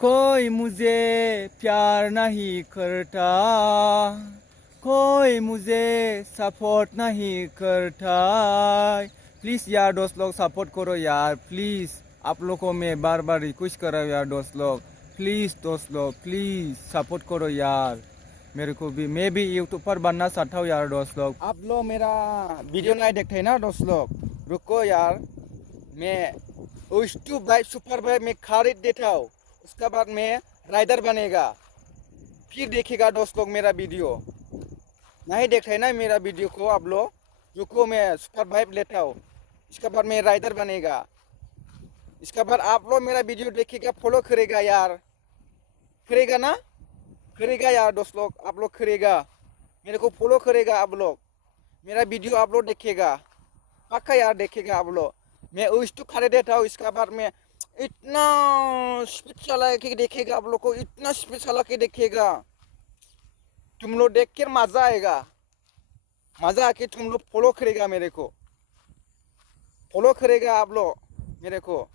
कोई मुझे प्यार नहीं करता, कोई मुझे सपोर्ट नहीं करता। प्लीज़ यार दोस्त लोग सपोर्ट करो यार, प्लीज़। आप लोग को मैं बार बार रिक्वेस्ट कर रहा हूँ यार दोस्त लोग, प्लीज़ दोस्त लोग, प्लीज़ सपोर्ट करो यार। मेरे को भी, मैं भी यूट्यूबर बनना चाहता हूँ यार दोस्त लोग। आप लोग मेरा वीडियो नहीं देखते ना दोस्त लोग, रुको यार। मैं उस बाइक सुपर बाइक में खरीद देता हूँ, उसके बाद मैं राइडर बनेगा, फिर देखेगा दोस्त लोग मेरा वीडियो। नहीं देख रहे ना मेरा वीडियो को आप लोग, रुको मैं सुपर बाइक लेता हूँ, इसके बाद मैं राइडर बनेगा। इसके बाद आप लोग मेरा वीडियो देखेगा, फॉलो करेगा यार, करेगा ना, करेगा यार दोस्त लोग, आप लोग करेगा, मेरे को फॉलो करेगा आप लोग, मेरा वीडियो आप लोग देखेगा, पक्का यार देखेगा आप लोग। मैं उस खरीद देता हूँ, इसके बाद में इतना स्पीड चला के देखेगा आप लोग को, इतना स्पीड चला के देखेगा, तुम लोग देख कर मजा आएगा, मजा आके तुम लोग फॉलो करेगा, मेरे को फॉलो करेगा आप लोग मेरे को।